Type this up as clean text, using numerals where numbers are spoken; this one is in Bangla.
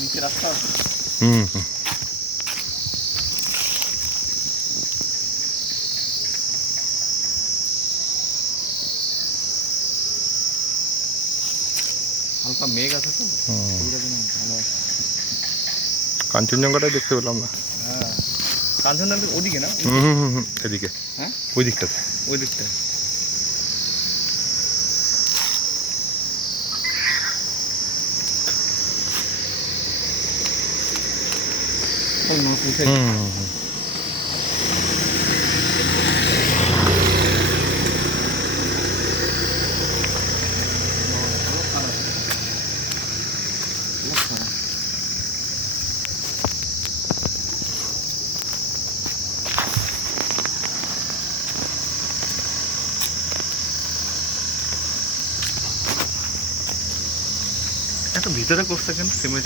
নিচে রাস্তা আছে। হুম হুম। হালকা মেঘ আছে তো, ছবিটা যেন ভালো আছে। কাঞ্চনজঙ্ঘাটাই দেখতে পেলাম না। হ্যাঁ, কাঞ্চনজঙ্ঘা ওদিকে না? হুম হুম হুম হুম, এদিকে, হ্যাঁ, ওই দিকটাতে। ওই দিকটা। ওই না, উঠে হুম হুম হুম। এত ভিতরে করছে কেন সিমে